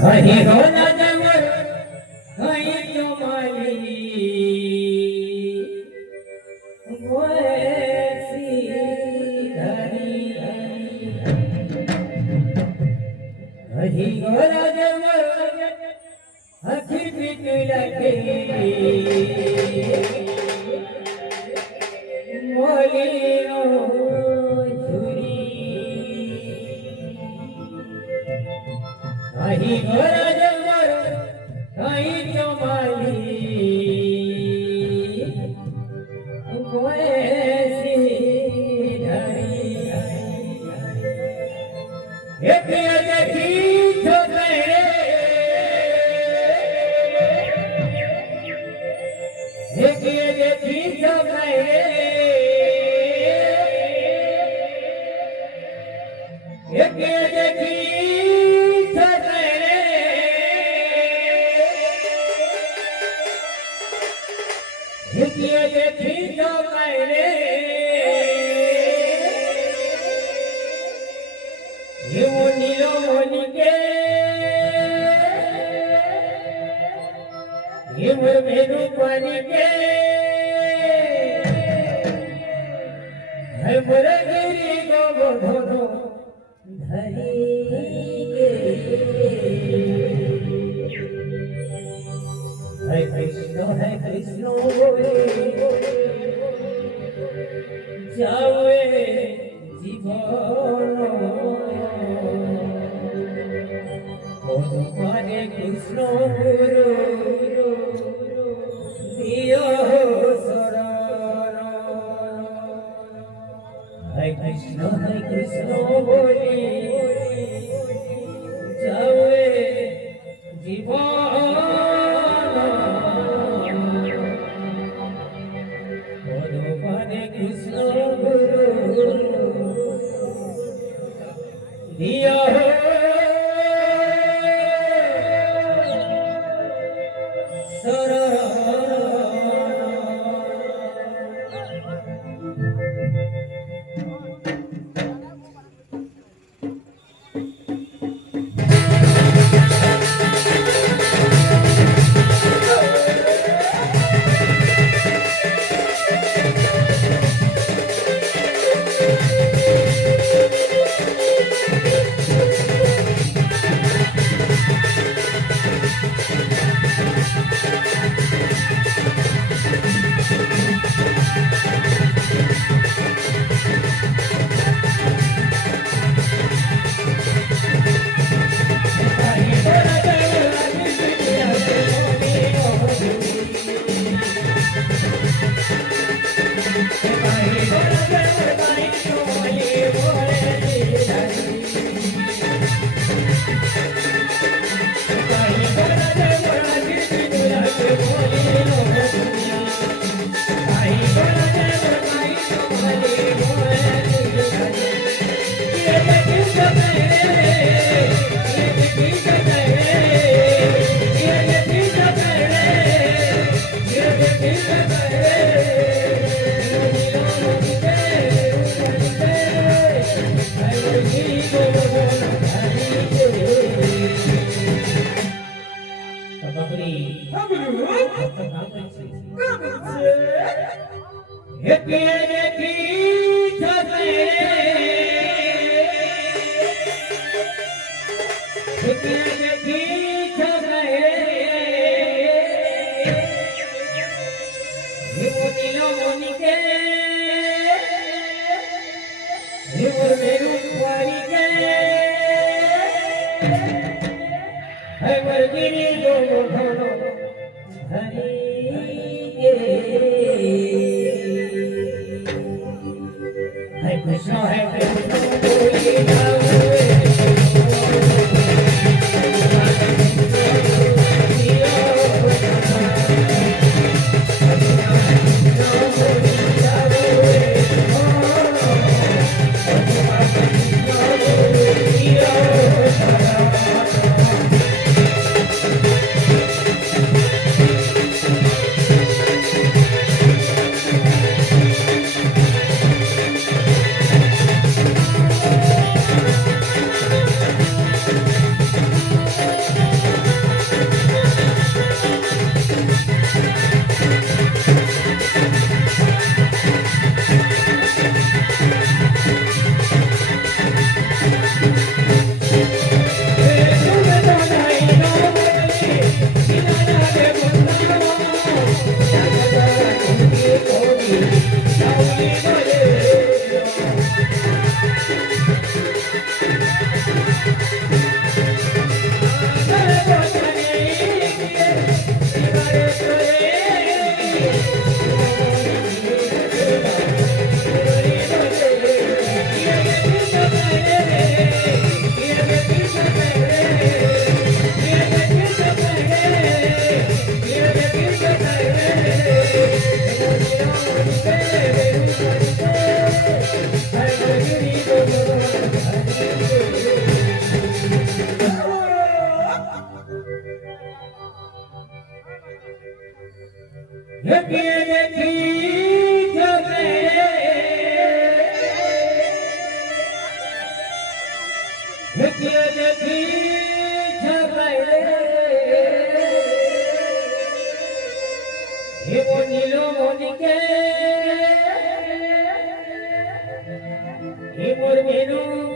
कहीं हो न जमर कहीं तुम्हारी वो ऐसी धरी कहीं हो न जमर हथी पिट लगे मोलियो झुरी कहीं हो न जमर कहीं तुम्हारी वो ऐसी धरी एक देखी जो तेरे एक देखी जो तेरे एक देखी जो तेरे एक देखी जो तेरे ये वो नीलो मोनिके ये मेरू पानी के है मोरे गिरी गो धोनो धरी के है कृष्ण जावे जीवन हरे कृष्ण गुरु दियो शरण हरे कृष्ण बोली जावे जीवन हरे कृष्ण गुरु दियो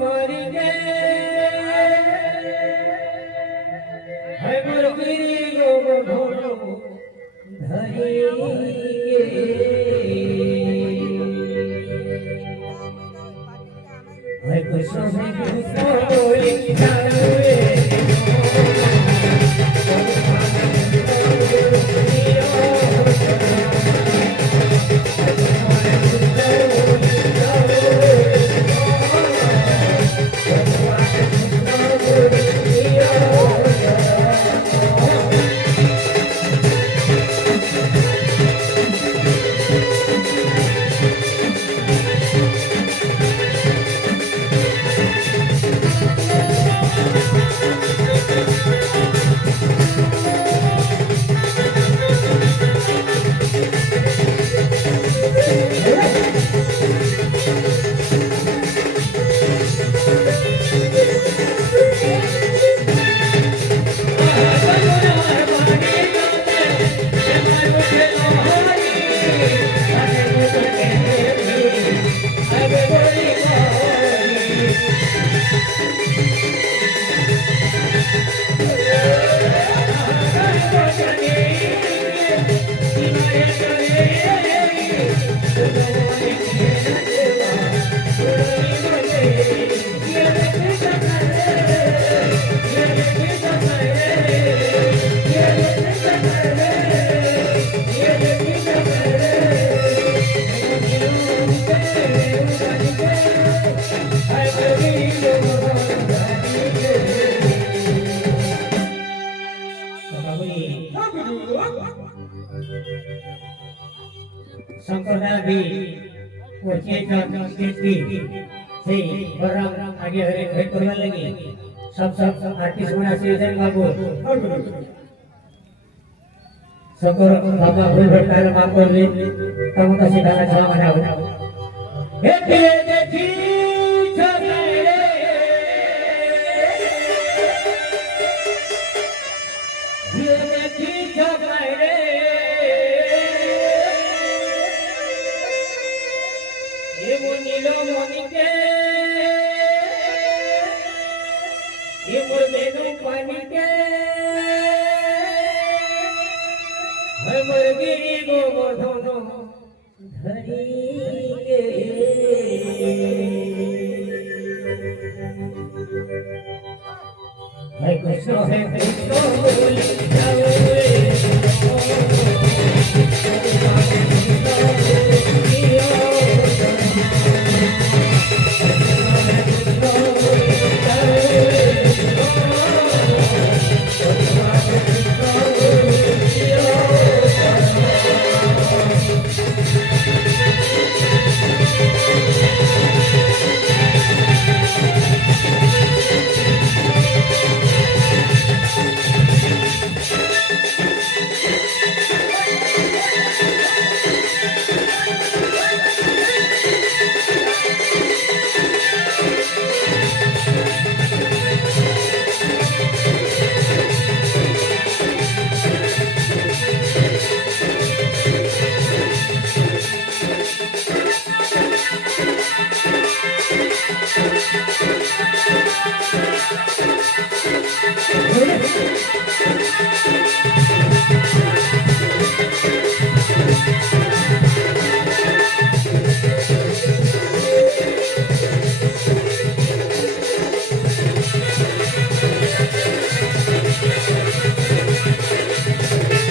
मारिके है मरगिरी गोवर्धन धरिके है कुछ में कोई जाने संप्रदाय भी पहुंचे जब स्टेज भी से बराबर आगे हरे भेंट करने लगी सब आर्टिस्ट बना से इधर बाबू सकर बाबा फुल भेंट कर बाप कर ले तब तो सिखाना छला बनाओ हे देखी छले ये देखी छले ये नीलो मोनिके ये मुर्देनो पानी के है मरगिरी गोवर्धन धरिके है कृष्ण बोली जाओ